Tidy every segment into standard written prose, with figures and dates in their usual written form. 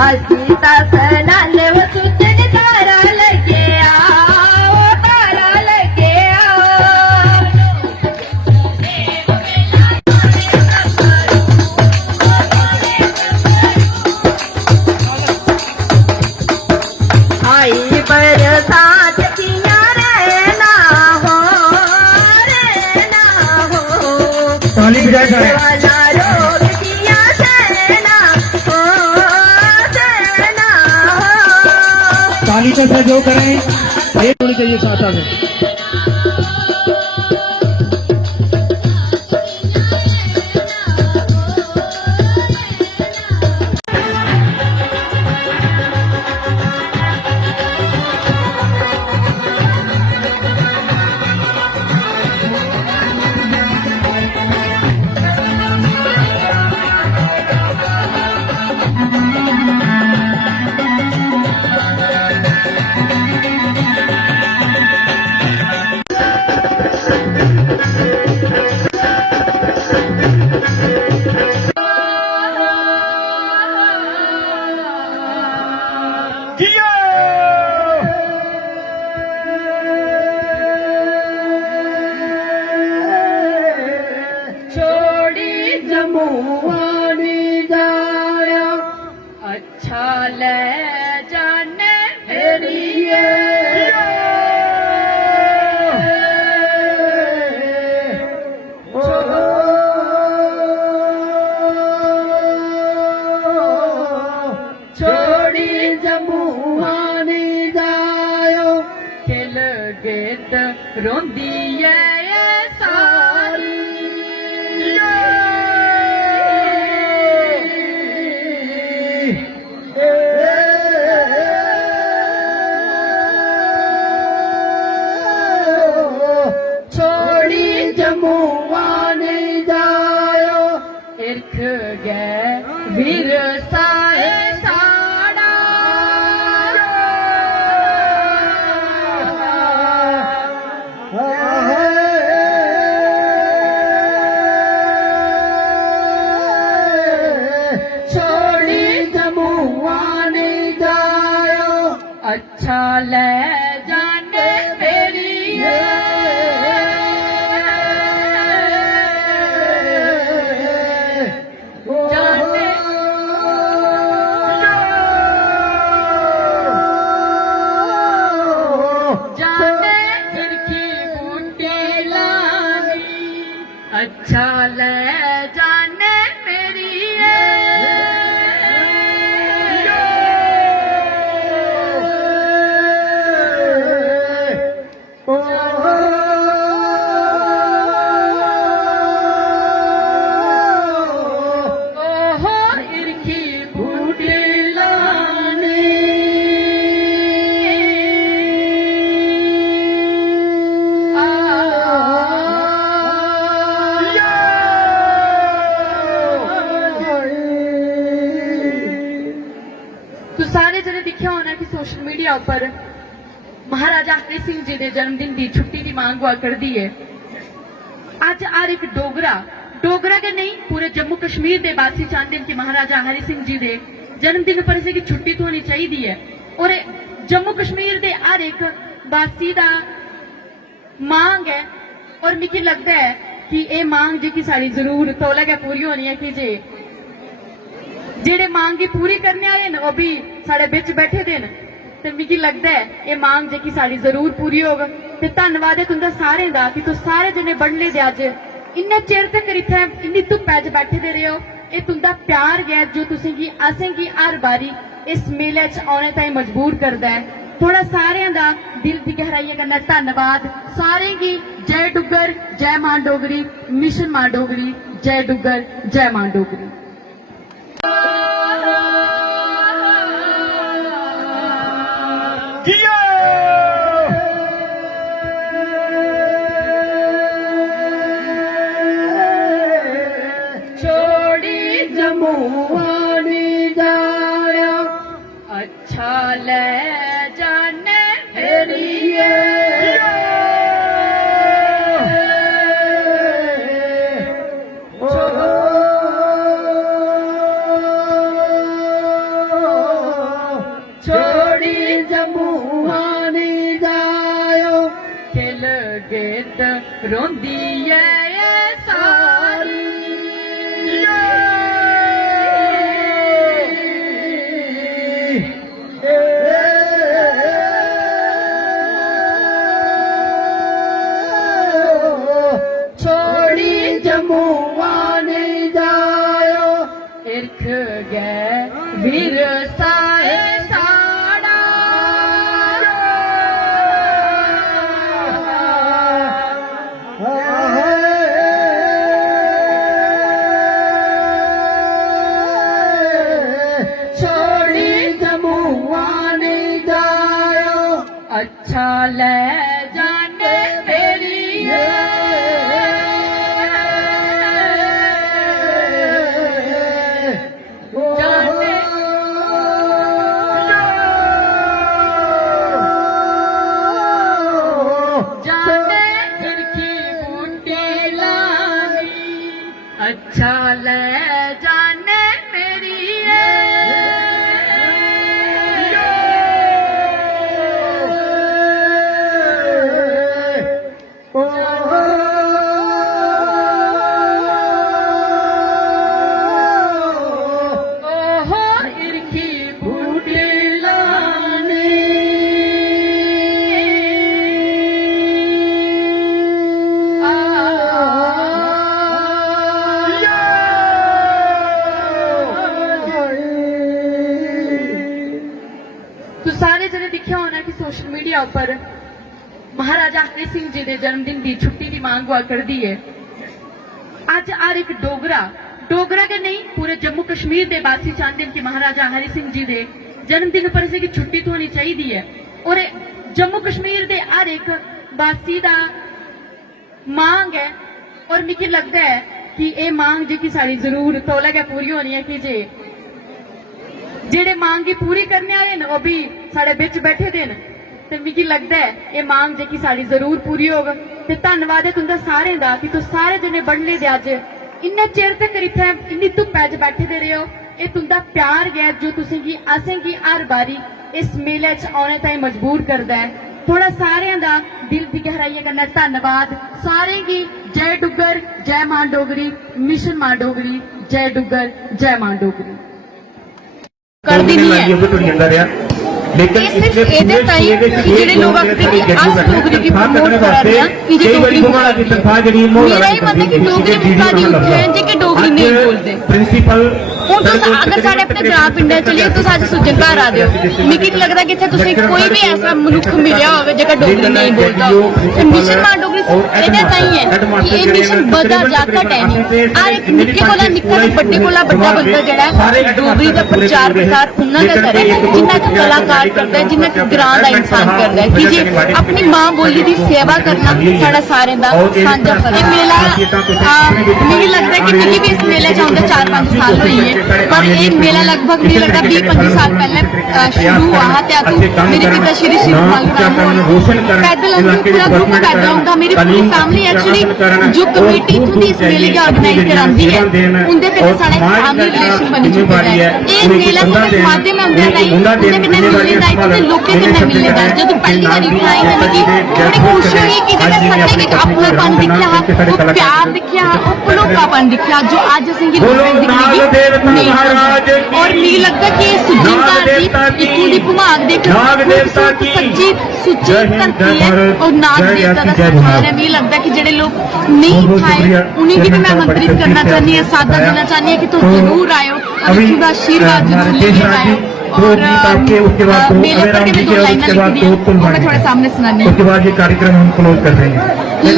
हसी सनाने वो सुचन तारा लगे आओ, तारा लगे आओ। आई बरसात पिया रहना हो, रहना हो। ताली बजाए वाला रोग पिया सहना हो, सहना हो। ताली तो से जो करें ये होनी चाहिए साथ में। छोड़ी जमुआनी जाया, अच्छा ले जाने फेरिए। छोड़ी जमुआनी जायो, खिल गेट रोंदी है ये सारी। छोड़ी जमुआने जायो, इर्ख गए वीर साए साड़ा। छोड़ी जमुआने जायो, अच्छा ले जाने मेरी जाने तिरकी बूटी लानी, अच्छा ले जाने मेरी ओहो इरकी बूटी लानी। तो सारे जने दिखा होना कि सोशल मीडिया पर महाराजा हरि सिंह जी के जन्मदिन की छुट्टी की मांग हुआ करती है। अज हर एक डोगरा डोगरा के नहीं पूरे जम्मू कश्मीर के वासी चाहते हैं कि महाराजा हरि सिंह जी के जन्मदिन पर इसकी छुट्टी तो होनी चाहिए है। और जम्मू कश्मीर के हर एक वासी का मांग है। और मुझे लगता है कि ये मांग जी की सारी जरूर तौला क्या पूरी होनी है कि जे जेड़े मांग की पूरी करने आए न वो भी साढ़े बिच बैठे दे न, तो मुझे लगता है ये मांग जी की सारी जरूर पूरी होगा। ते धन्नवाद है तुंदा सारे दा कि तुस सारे जने बढ़ले दे अज इन्ने चिर तक इत्थे इन्नी धुप्पै च बैठे दे रहे हो। ये तुंदा प्यार गै जो तुसें गी असें गी हर बारी इस मेले च औने ताईं मजबूर करदा है। थोड़ा सारें दा दिल दी गहराइया कन्नै धन्नवाद। सारें गी जय डुग्गर जय मां डोगरी, मिशन मां डोगरी, जय डुग्गर जय मां डोगरी। छोड़ी जमुआनी जाया, अच्छा ले जाने फेरिए। गेत रोंदी है ये सारी छोड़ी जमुआ नहीं जायो इर्ख गए विरसाए साड़ा छोड़ी जमुआ नहीं जायो अच्छा ले जाने मेरी जाने जाने तिरकी बूटी लानी अच्छा ले जाने मेरी ओहो इरकी बूटी लानी ਤੂੰ ਸਾਰੇ ਜਣੇ ਦੇਖਿਆ ਹੋਣਾ ਕਿ ਸੋਸ਼ਲ ਮੀਡੀਆ ਉੱਪਰ ਮਹਾਰਾਜਾ ਹਰੀ ਸਿੰਘ ਜੀ ਦੇ ਜਨਮ ਦਿਨ ਦੀ ਛੁੱਟੀ ਦੀ ਮੰਗ हुआ करती है आज हर एक डोगरा के नहीं पूरे जम्मू कश्मीर के वासी चाहते हैं कि महाराजा हरी सिंह जी के जन्मदिन पर इसे की छुट्टी तो होनी चाहिए है और जम्मू कश्मीर के हर एक वासी का मांग है और मुझे लगता है कि ये मांग जी की सारी जरूर तौला क्या पूरी होनी है कि जे जेड़े मांग की पूरी करने वाले न वो भी साढ़े बिच बैठे दे न ते मिगी लगता है ये मांग जी की सारी जरूर पूरी होगा ते धन्नवाद है तुंदा सारे दा कि तुस सारे जने बनले दे अज इन्ने चिर तक इत्थे इन्नी धुप्पै च बैठे दे रहे हो ये तुंदा प्यार गै जो तुसें की असें की हर बारी इस मेले च आने ताईं मजबूर करदा है थोड़ा सारे दा दिल दी गहराइयां कन्नै धन्नवाद सारे की जय डुग्गर जय मां डोगरी मिशन मां डोगरी जय डुग्गर जय मां डोगरी कर दी नहीं है लेकिन ਇਹਦੇ ਤਾਈ ਜਿਹੜੇ ਲੋਕ ਆਖਦੇ ਕਿ ਅਸ ਡੋਗਰੀ ਦੀ ਪ੍ਰਮੋਟ ਕਰ ਰਹੇ ਆ ਕਿ ਜੇ ਡੋਗਰੀ ਦੀ ਤਨਖਾਹ ਜਿਹੜੀ ਮੇਰਾ ਹੀ ਮਤਲਬ ਕਿ ਡੋਗਰੀ ਮੁੱਦਾ ਨਹੀਂ ਉੱਠਿਆ ਜੇ ਕਿ ਡੋਗਰੀ ਨਹੀਂ ਬੋਲਦੇ ਪ੍ਰਿੰਸੀਪਲ ਹੁਣ ਤੁਸੀਂ ਅਗਰ ਸਾਡੇ ਆਪਣੇ ਪੰਜਾਬ ਪਿੰਡਾਂ ਚਲੀਏ ਤੁਸੀਂ ਅੱਜ ਸੁਜਨ ਘਰ ਆ ਦਿਓ ਮੈਨੂੰ ਲੱਗਦਾ ਕਿ ਇੱਥੇ ਤੁਸੀਂ ਕੋਈ ਵੀ ਐਸਾ ਮਨੁੱਖ ਮਿਲਿਆ ਹੋਵੇ ਜਿਹੜਾ ਡੋਗਰੀ ਨਹੀਂ ਬੋਲਦਾ ਤੇ ਮਿਸ਼ਨ ਮਾਂ ਡੋਗਰੀ ਇਹਦੇ ਤਾਈ ਹੈ ਕਿ ਇਹ ਮਿਸ਼ਨ ਬਦਾ ਜਾ ਘਟ ਹੈ ਨਹੀਂ ਆ ਇੱਕ ਨਿੱਕੇ ਕੋਲਾ ਨਿੱਕਾ ਤੇ ਵੱਡੇ ਕੋਲਾ ਵੱਡਾ ਬੰਦਾ ਜਿਹੜਾ ਹੈ ਡੋਗਰੀ ਦਾ ਪ੍ਰਚਾਰ ਪ੍ਰਸਾਰ ਉਹਨਾਂ ਦਾ ਕਰੇ ਜਿੰਨਾ ਕਿ ਕਲਾਕਾਰ करता है जिन्हें ग्रां का इंसान करता है कि जी अपनी मां बोली की सेवा करना साडा सारे दा सांझा फर्ज मेला मुझे लगता है कि मिगी भी इस मेले च आउंदे 4-5 साल हुई है पर ये मेला लगभग मुझे लगता 20-25 साल पहले शुरू हुआ है ते अगू मेरे पिता श्री शिवपाल पैदल पूरा ग्रुप पैदल आउंदा मेरी पूरी फैमिली एक्चुअली जो कमेटी इत्थों दी इस मेले की ऑर्गेनाइज करांदी है उनदे कन्नै साडा फैमिली रिलेशन बनी चुका है ये मेला सिर्फ माध्यम आउंदा नहीं उनदे कन्नै मिलने दा लोकें कन्नै मिलने दा जदों पहली बारी आई मैं लगी बड़ी खुशी हुई कि जब सच्चे एक अपनापन दिखा वो प्यार दिखा वो पलोकापन दिखा जो आज असें गी नहीं और मी लगदा कि सुजन घाट दी इत्थों दी भुमाग देख सच्ची सुच्ची धरती है और नाग देवता दा स्थान है। मी लगदा कि जेडे लोग नहीं आए उन्हें भी मैं आमंत्रित करना चाहनी है सादा देना चाहनी है कि तुम जरूर आयो और इत्थों दा आशीर्वाद जरूर लेके आयो और उसके बाद मेले पर के दो लाइनें लिखी हैं वो मैं थोड़े सामने सुनानी हूं। उसके बाद ये कार्यक्रम हम क्लोज कर देंगे।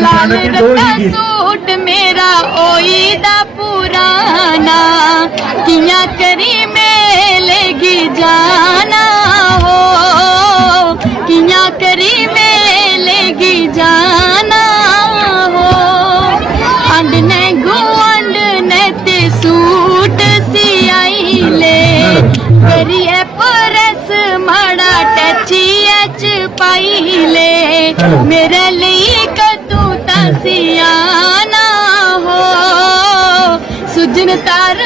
लाल रत्ता सूट मेरा ओई दा पुराना किया करी मेले गी जाना हो किया करी मेले गी जाना हो अंड ने गुआंड ने ते सूट सियाई ले करिए परस माड़ा टची एच पाई ले मेरे लिए कदू तसियाना हो सुजन तार